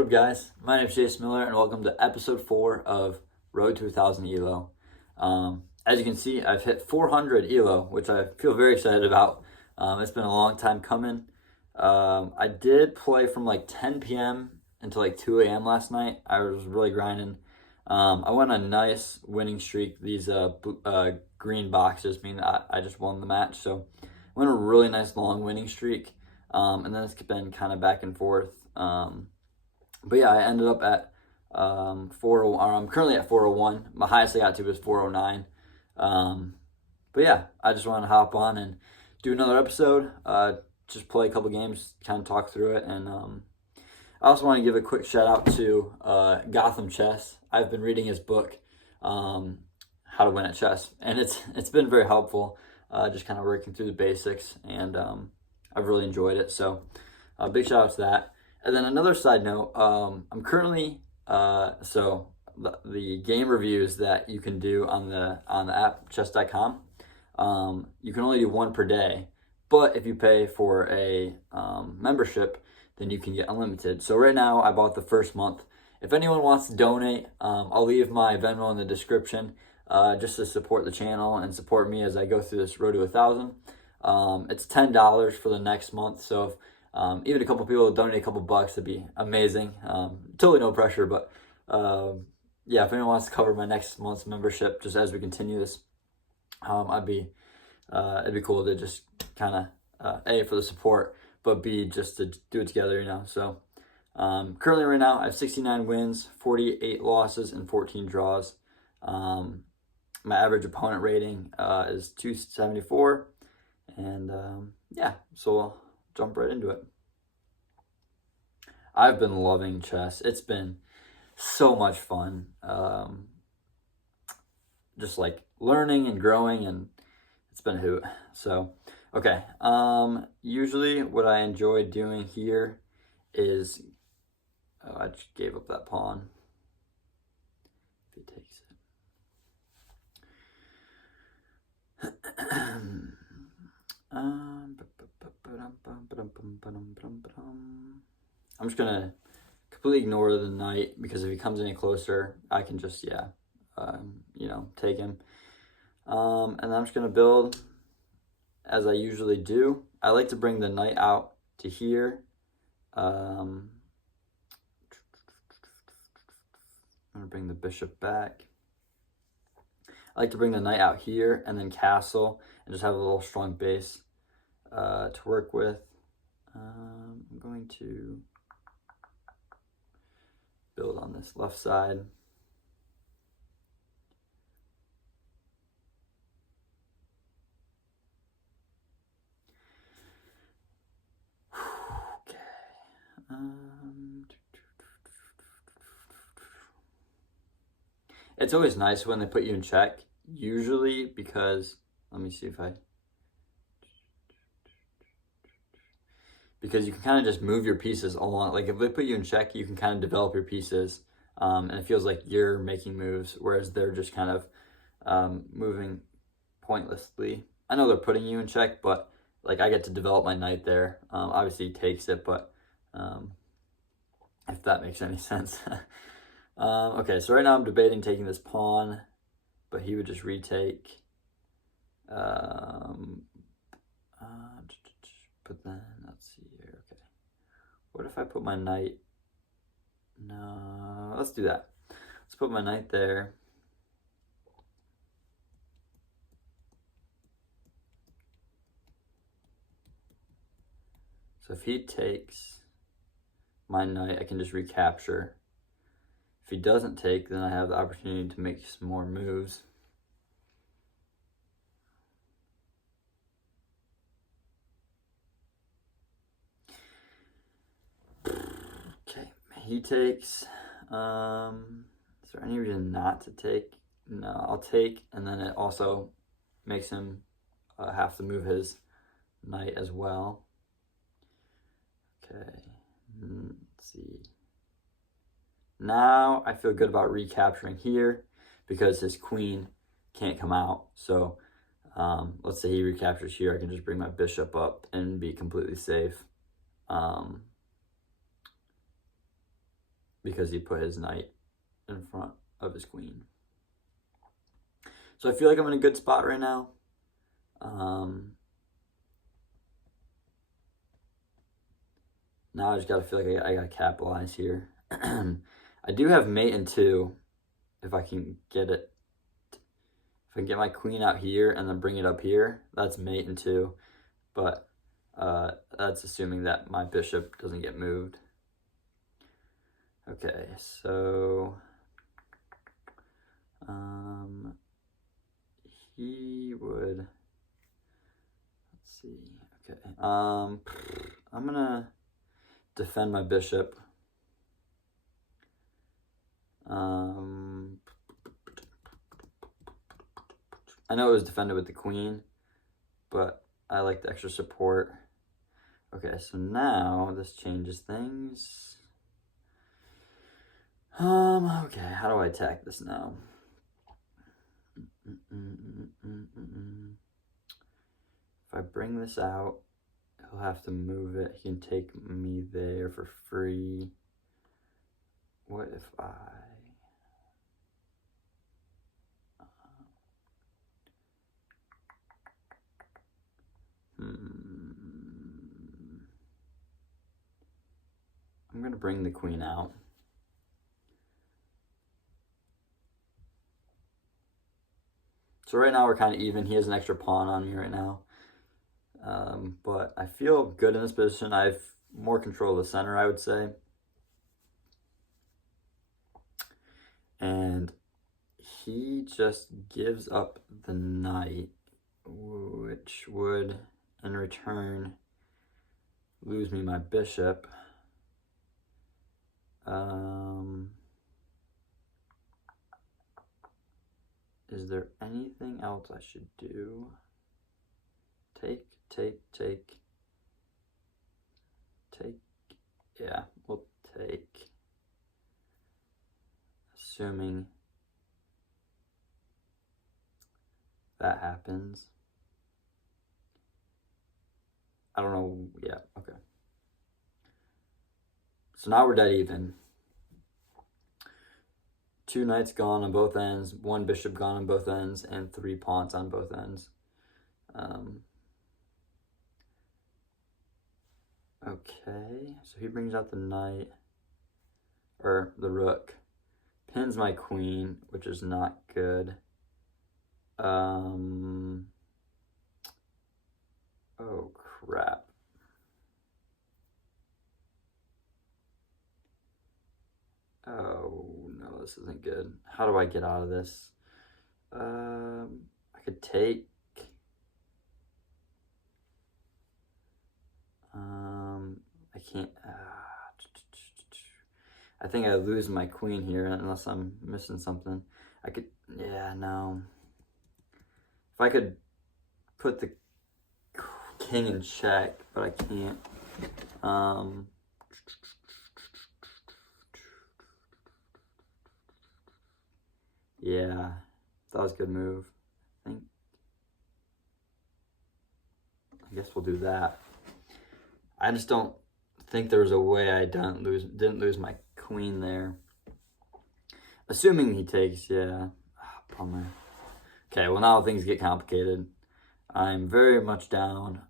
What up, guys? My name is Jason Miller, and welcome to episode 4 of Road to 1,000 ELO. As you can see, I've hit 400 ELO, which I feel very excited about. It's been a long time coming. I did play from like 10 p.m. until like 2 a.m. last night. I was really grinding. I went on a nice winning streak. These green boxes mean I just won the match. So I went on a really nice long winning streak. And then it's been kind of back and forth. But yeah, I ended up at 401, or I'm currently at 401. My highest I got to was 409. But yeah, I just want to hop on and do another episode, just play a couple games, kind of talk through it. And I also want to give a quick shout out to Gotham Chess. I've been reading his book, How to Win at Chess, and it's been very helpful, just kind of working through the basics, and I've really enjoyed it. So big shout out to that. And then another side note, I'm currently, so the game reviews that you can do on the app, chess.com, you can only do one per day. But if you pay for a membership, then you can get unlimited. So right now, I bought the first month. If anyone wants to donate, I'll leave my Venmo in the description, just to support the channel and support me as I go through this road to 1,000. It's $10 for the next month. So if even a couple people donate a couple bucks, it'd be amazing. Totally no pressure, but yeah, if anyone wants to cover my next month's membership, just as we continue this, it'd be cool to just kind of A, for the support, but B, just to do it together, you know. So currently right now I have 69 wins, 48 losses, and 14 draws. My average opponent rating is 274, and yeah, so we'll jump right into it. I've been loving chess. It's been so much fun. Just like learning and growing, and it's been a hoot. So, okay. Usually what I enjoy doing here is, I just gave up that pawn. If he takes it. I'm just gonna completely ignore the knight, because if he comes any closer, I can just, take him. And I'm just gonna build as I usually do. I like to bring the knight out to here. I'm gonna bring the bishop back. I like to bring the knight out here and then castle and just have a little strong base to work with. I'm going to build on this left side. Okay. It's always nice when they put you in check, usually because, let me see if because you can kind of just move your pieces along. Like if they put you in check, you can kind of develop your pieces, and it feels like you're making moves, whereas they're just kind of moving pointlessly. I know they're putting you in check, but like I get to develop my knight there. Obviously he takes it, but if that makes any sense. Okay, so right now I'm debating taking this pawn, but he would just retake. But then, let's see here, okay. What if I put my knight? No, let's do that. Let's put my knight there. So if he takes my knight, I can just recapture. If he doesn't take, then I have the opportunity to make some more moves. Okay, he takes. Is there any reason not to take? No, I'll take, and then it also makes him have to move his knight as well. Okay, let's see. Now I feel good about recapturing here because his queen can't come out. So let's say he recaptures here, I can just bring my bishop up and be completely safe. because he put his knight in front of his queen. So I feel like I'm in a good spot right now. Now I just gotta feel like I gotta capitalize here. I do have mate in 2, if I can get it. If I can get my queen out here and then bring it up here, that's mate in 2. But that's assuming that my bishop doesn't get moved. Okay, so he would, let's see, okay. I'm gonna defend my bishop. I know it was defended with the queen, but I like the extra support. Okay, so now this changes things. Okay, how do I attack this now? If I bring this out, he'll have to move it. He can take me there for free. What if I... I'm going to bring the queen out. So right now we're kind of even. He has an extra pawn on me right now. But I feel good in this position. I have more control of the center, I would say. And he just gives up the knight, which would, in return, lose me my bishop. Is there anything else I should do? Take. Yeah, we'll take. Assuming that happens. I don't know. Yeah, okay. So now we're dead even. 2 knights gone on both ends, 1 bishop gone on both ends, and 3 pawns on both ends. Okay, so he brings out the knight, or the rook, pins my queen, which is not good. Oh crap. Oh no, this isn't good. How do I get out of this? I could take. I can't. I think I lose my queen here unless I'm missing something. I could. Yeah, no. If I could put the king in check, but I can't. Yeah, that was a good move. I guess we'll do that. I just don't think there was a way I didn't lose my queen there. Assuming he takes, yeah. Oh, bummer. Okay, well now things get complicated. I'm very much down.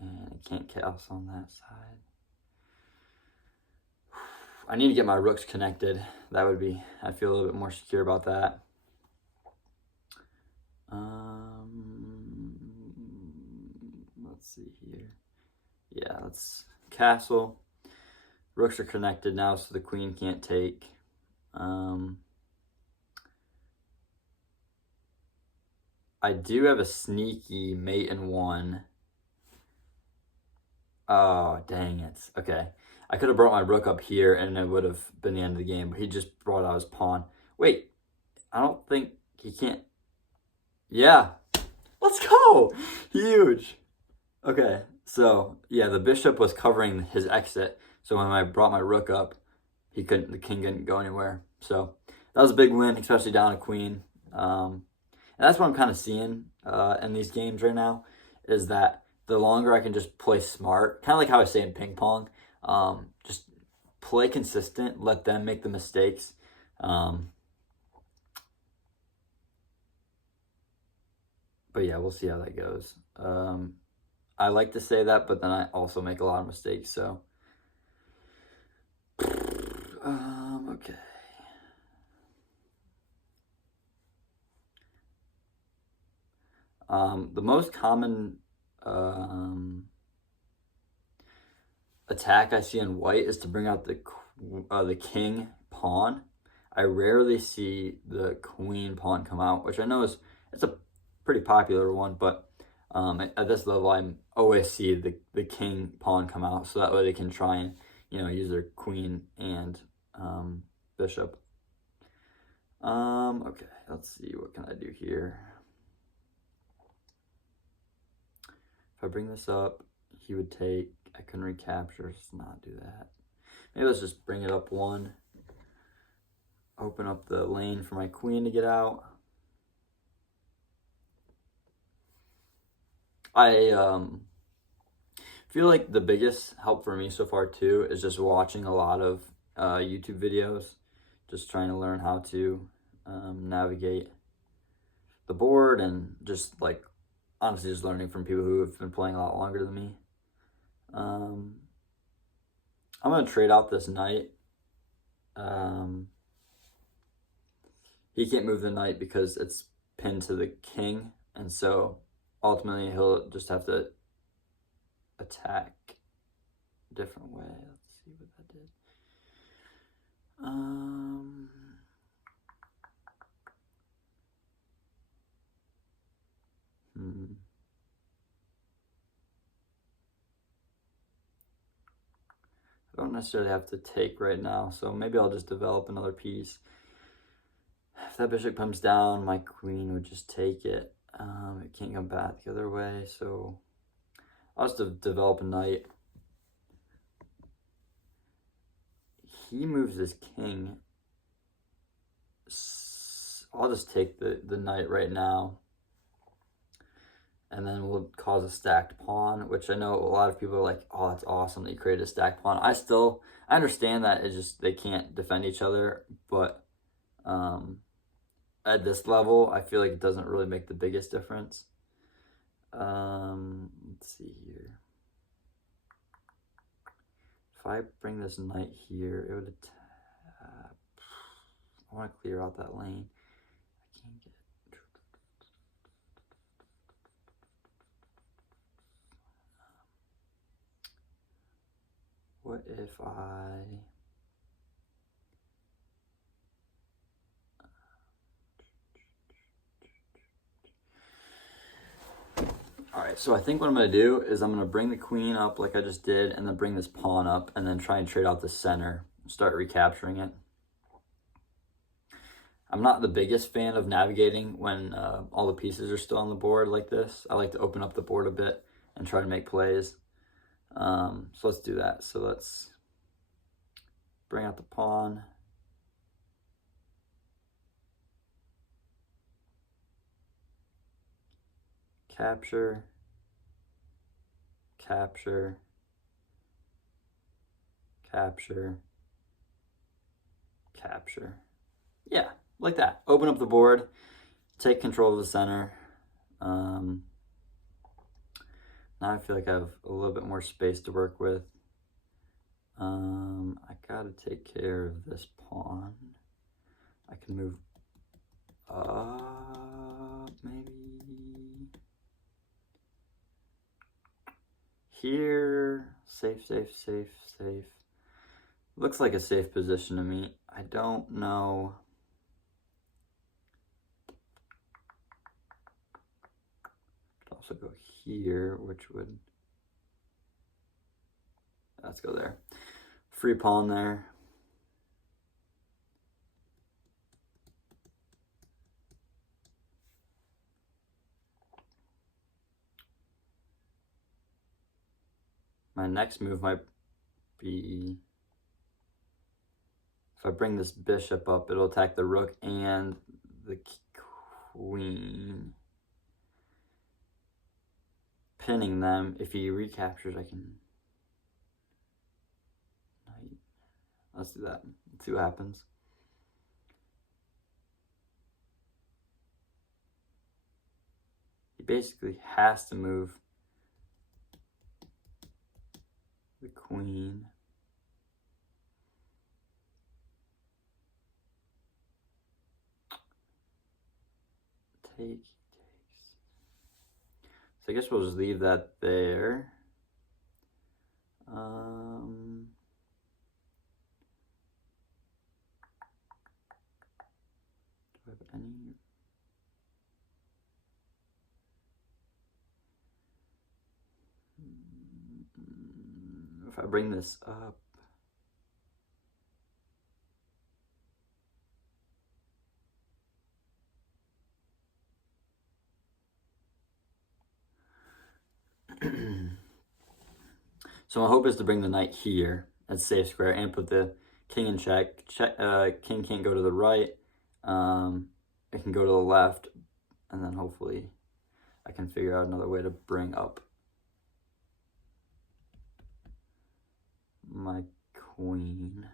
And I can't chaos on that side. I need to get my rooks connected. That would be, I feel a little bit more secure about that. Let's see here. Yeah, let's castle. Rooks are connected now, so the queen can't take. I do have a sneaky mate in 1. Oh, dang it. Okay. I could have brought my rook up here and it would have been the end of the game, but he just brought out his pawn. Wait, I don't think he can't. Yeah. Let's go. Huge. Okay. So, yeah, the bishop was covering his exit. So when I brought my rook up, the king couldn't go anywhere. So that was a big win, especially down a queen. And that's what I'm kind of seeing in these games right now, is that the longer I can just play smart, kind of like how I say in ping pong, just play consistent, let them make the mistakes. But yeah, we'll see how that goes. I like to say that, but then I also make a lot of mistakes, so. Okay. The most common attack I see in white is to bring out the king pawn. I rarely see the queen pawn come out, which I know it's a pretty popular one, but at this level, I always see the king pawn come out, so that way they can try and use their queen and bishop. Okay, let's see, what can I do here? If I bring this up, he would take. I couldn't recapture, let's not do that. Maybe let's just bring it up one. Open up the lane for my queen to get out. I feel like the biggest help for me so far too is just watching a lot of YouTube videos, just trying to learn how to navigate the board, and just like honestly just learning from people who have been playing a lot longer than me. I'm going to trade out this knight. He can't move the knight because it's pinned to the king, and so ultimately he'll just have to attack a different way. Let's see what that did. I don't necessarily have to take right now, so maybe I'll just develop another piece. If that bishop comes down, my queen would just take it. It can't come back the other way, so I'll just develop a knight. He moves his king. I'll just take the knight right now, and then we'll cause a stacked pawn, which I know a lot of people are like, oh, that's awesome that you created a stacked pawn. I understand that it's just they can't defend each other, but at this level, I feel like it doesn't really make the biggest difference. Let's see here. If I bring this knight here, it would attack. I want to clear out that lane. I can't get it. What if I... Alright, so I think what I'm going to do is I'm going to bring the queen up like I just did, and then bring this pawn up, and then try and trade out the center, start recapturing it. I'm not the biggest fan of navigating when all the pieces are still on the board like this. I like to open up the board a bit and try to make plays. So let's do that. So let's bring out the pawn. Capture. Capture. Capture. Capture. Yeah, like that. Open up the board. Take control of the center. Now I feel like I have a little bit more space to work with. I gotta take care of this pawn. I can move up, maybe. Here, safe, safe, safe, safe. Looks like a safe position to me. I don't know. Could also go here, which would... Let's go there. Free pawn there. My next move might be, if I bring this bishop up, it'll attack the rook and the queen, pinning them. If he recaptures, I can knight. Let's do that. Let's see what happens. He basically has to move the queen. Takes. So I guess we'll just leave that there. Do I have any? If I bring this up, so my hope is to bring the knight here at safe square and put the king in check. King can't go to the right. It can go to the left, and then hopefully I can figure out another way to bring up my queen.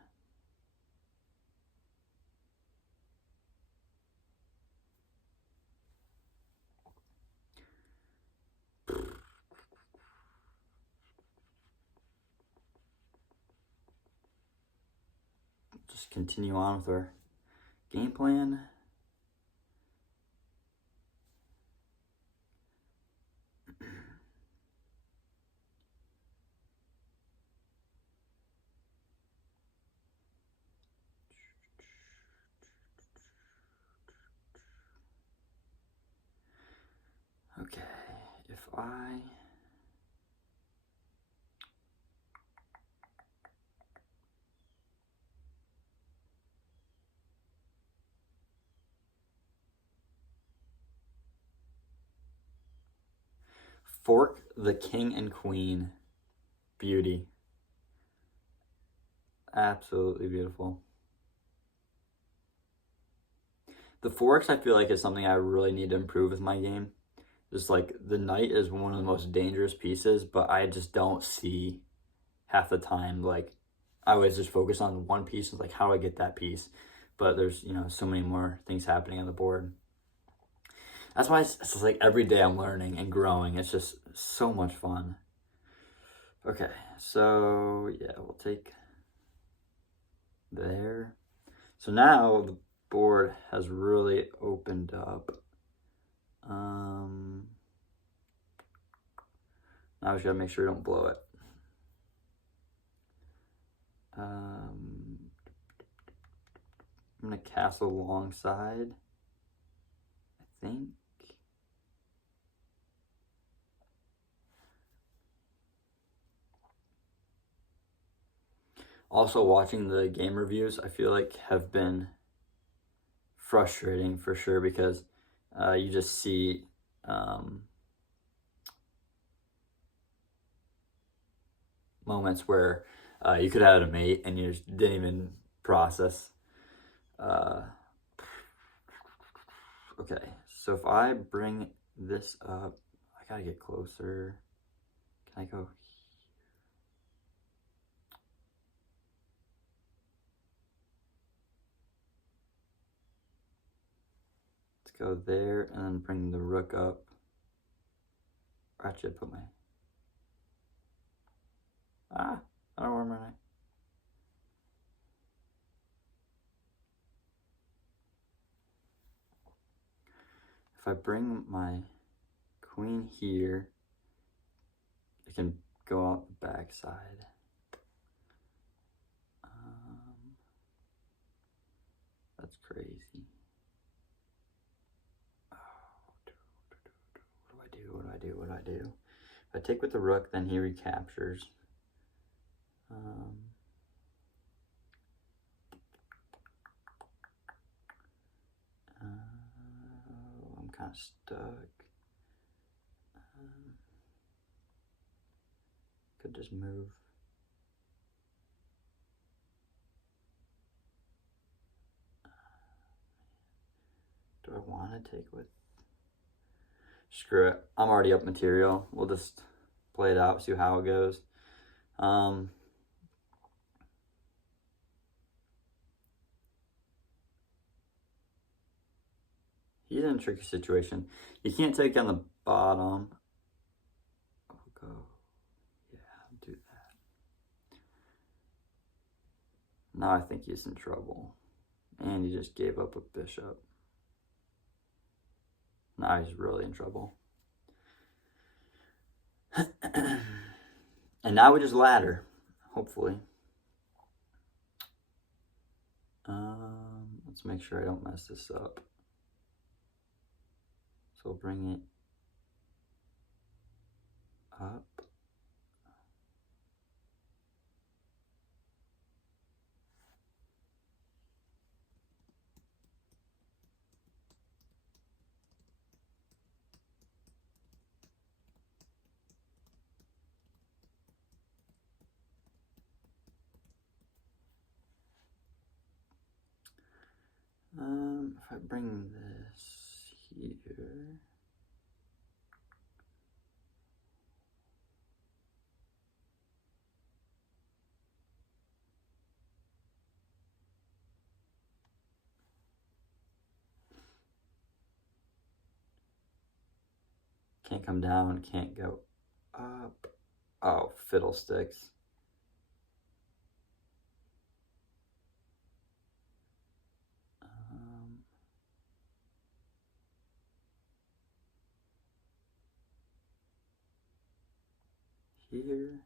Just continue on with our game plan. Okay, if I fork the king and queen, beauty. Absolutely beautiful. The forks, I feel like, is something I really need to improve with my game. Just like the knight is one of the most dangerous pieces, but I just don't see half the time. Like I always just focus on one piece and like, how do I get that piece? But there's, you know, so many more things happening on the board. That's why it's like every day I'm learning and growing. It's just so much fun. Okay, so yeah, we'll take there. So now the board has really opened up. Now I just gotta make sure we don't blow it. I'm gonna castle alongside, I think. Also, watching the game reviews, I feel like have been frustrating for sure because you just see moments where you could have had a mate and you just didn't even process. Okay, so if I bring this up, I gotta get closer. Can I go? Let's go there and then bring the rook up. Or actually, I put my... I don't know where my knight. If I bring my queen here, it can go out the back side. That's crazy. Oh, what do I do? What do I do? What do I do? If I take with the rook, then he recaptures. I'm kind of stuck. Could just move. Do I want to take with screw it. I'm already up material. We'll just play it out, see how it goes. He's in a tricky situation. You can't take on the bottom. I'll go. Yeah, I'll do that. Now I think he's in trouble. And he just gave up a bishop. Now he's really in trouble. And now we just ladder, hopefully. Let's make sure I don't mess this up. So we'll bring it up. If I bring this here, can't come down, can't go up. Oh, fiddlesticks. Here.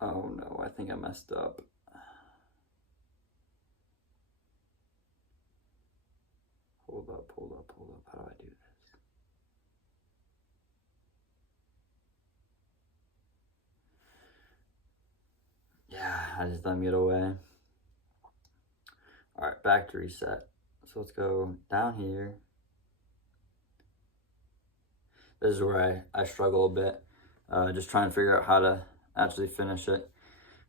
Oh no, I think I messed up. Hold up. How do I do this? Yeah, I just let me get away. All right, back to reset. So let's go down here. This is where I struggle a bit. Just trying to figure out how to actually finish it.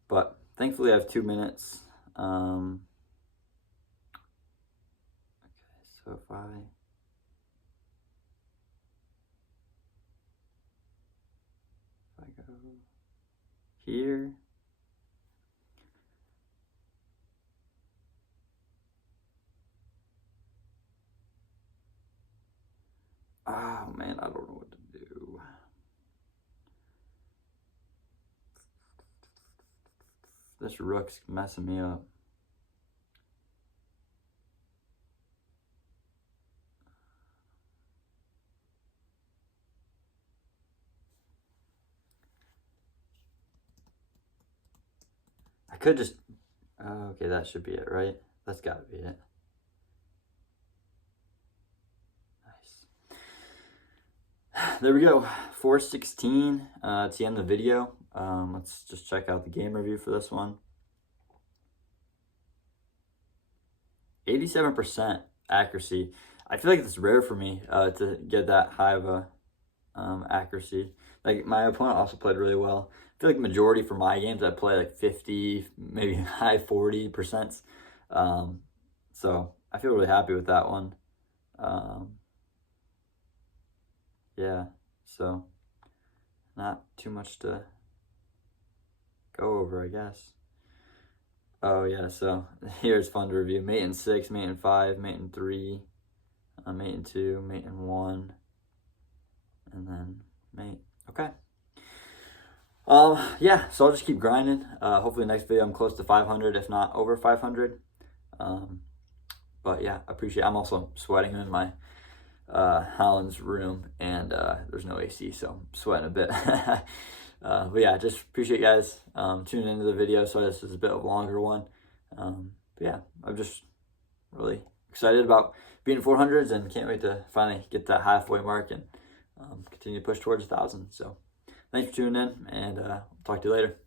But thankfully I have 2 minutes. Okay, so if I go here. Oh man, I don't know what to do. This rook's messing me up. I could just, okay, that should be it, right? That's gotta be it. Nice. There we go, 416. It's the end of the video. Let's just check out the game review for this one. 87% accuracy. I feel like it's rare for me to get that high of a accuracy. Like my opponent also played really well. I feel like majority for my games I play like 50, maybe high 40%. So I feel really happy with that one. Yeah, so not too much to go over, I guess. Oh yeah, so here's fun to review. Mate in 6, mate in 5, mate in 3, mate in 2, mate in 1, and then mate. Okay. Yeah, so I'll just keep grinding. Hopefully next video I'm close to 500, if not over 500. But yeah, I appreciate it. I'm also sweating in my Holland's room, and there's no AC, so I'm sweating a bit. But yeah, just appreciate you guys tuning into the video. So this is a bit of a longer one. But yeah, I'm just really excited about being 400s and can't wait to finally get that halfway mark and continue to push towards 1,000. So thanks for tuning in, and talk to you later.